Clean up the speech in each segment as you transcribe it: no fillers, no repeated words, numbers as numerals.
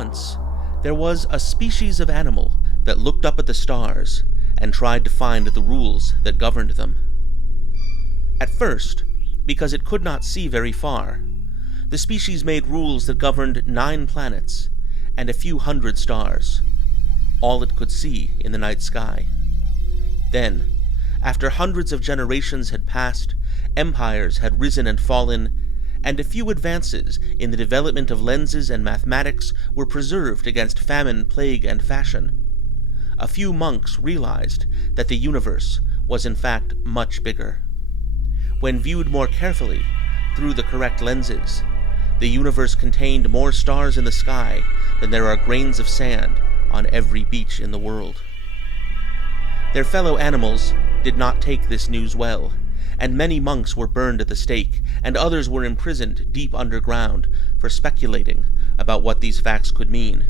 Once, there was a species of animal that looked up at the stars and tried to find the rules that governed them. At first, because it could not see very far, the species made rules that governed 9 planets and a few hundred stars, all it could see in the night sky. Then, after hundreds of generations had passed, empires had risen and fallen, and a few advances in the development of lenses and mathematics were preserved against famine, plague, and fashion, a few monks realized that the universe was in fact much bigger. When viewed more carefully, through the correct lenses, the universe contained more stars in the sky than there are grains of sand on every beach in the world. Their fellow animals did not take this news well, and many monks were burned at the stake, and others were imprisoned deep underground for speculating about what these facts could mean.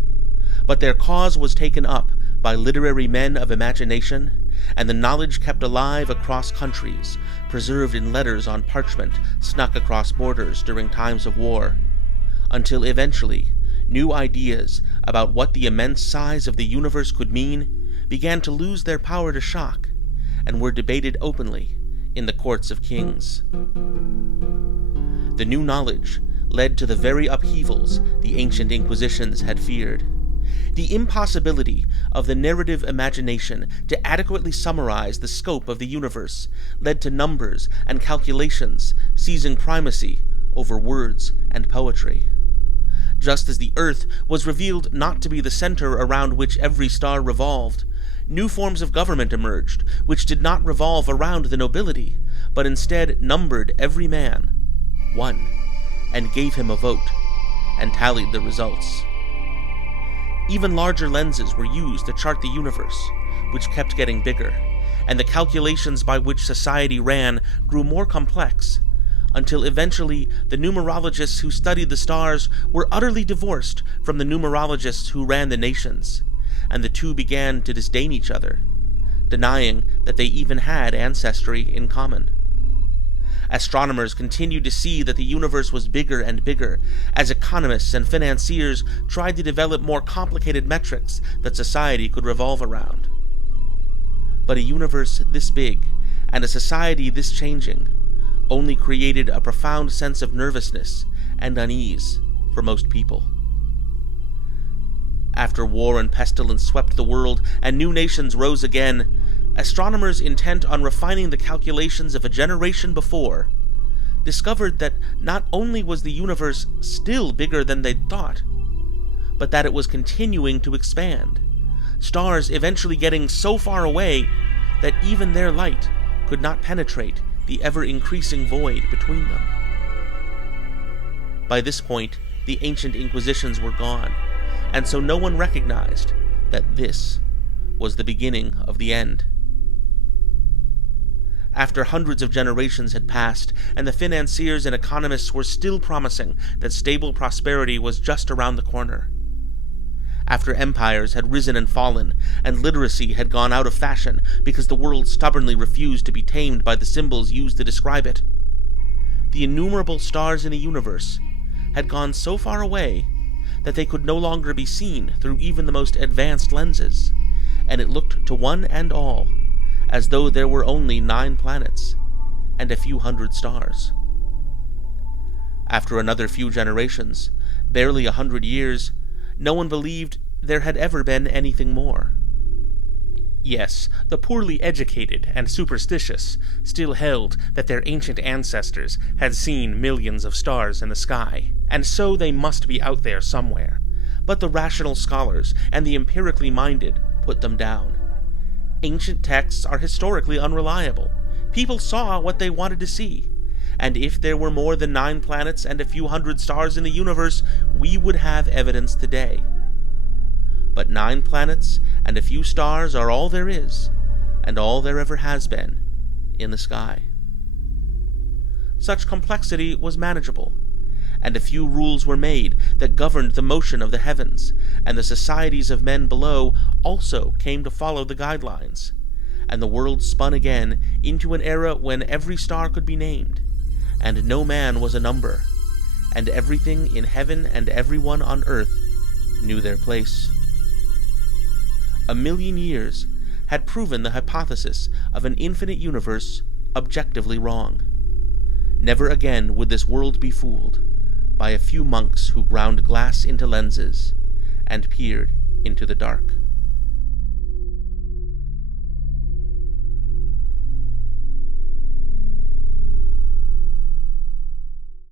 But their cause was taken up by literary men of imagination, and the knowledge kept alive across countries, preserved in letters on parchment snuck across borders during times of war, until eventually new ideas about what the immense size of the universe could mean began to lose their power to shock, and were debated openly in the courts of kings. The new knowledge led to the very upheavals the ancient Inquisitions had feared. The impossibility of the narrative imagination to adequately summarize the scope of the universe led to numbers and calculations seizing primacy over words and poetry. Just as the Earth was revealed not to be the center around which every star revolved, new forms of government emerged, which did not revolve around the nobility, but instead numbered every man, one, and gave him a vote, and tallied the results. Even larger lenses were used to chart the universe, which kept getting bigger, and the calculations by which society ran grew more complex, until eventually the numerologists who studied the stars were utterly divorced from the numerologists who ran the nations, and the two began to disdain each other, denying that they even had ancestry in common. Astronomers continued to see that the universe was bigger and bigger, as economists and financiers tried to develop more complicated metrics that society could revolve around. But a universe this big, and a society this changing, only created a profound sense of nervousness and unease for most people. After war and pestilence swept the world and new nations rose again, astronomers intent on refining the calculations of a generation before discovered that not only was the universe still bigger than they'd thought, but that it was continuing to expand, stars eventually getting so far away that even their light could not penetrate the ever-increasing void between them. By this point, the ancient Inquisitions were gone, and so no one recognized that this was the beginning of the end. After hundreds of generations had passed, and the financiers and economists were still promising that stable prosperity was just around the corner. After empires had risen and fallen, and literacy had gone out of fashion because the world stubbornly refused to be tamed by the symbols used to describe it, the innumerable stars in the universe had gone so far away that they could no longer be seen through even the most advanced lenses, and it looked to one and all as though there were only 9 planets and a few hundred stars. After another few generations, barely 100 years, no one believed there had ever been anything more. Yes, the poorly educated and superstitious still held that their ancient ancestors had seen millions of stars in the sky, and so they must be out there somewhere. But the rational scholars and the empirically minded put them down. Ancient texts are historically unreliable. People saw what they wanted to see, and if there were more than 9 planets and a few hundred stars in the universe, we would have evidence today. But 9 planets and a few stars are all there is, and all there ever has been, in the sky. Such complexity was manageable, and a few rules were made that governed the motion of the heavens, and the societies of men below also came to follow the guidelines, and the world spun again into an era when every star could be named, and no man was a number, and everything in heaven and everyone on earth knew their place. 1,000,000 years had proven the hypothesis of an infinite universe objectively wrong. Never again would this world be fooled by a few monks who ground glass into lenses and peered into the dark.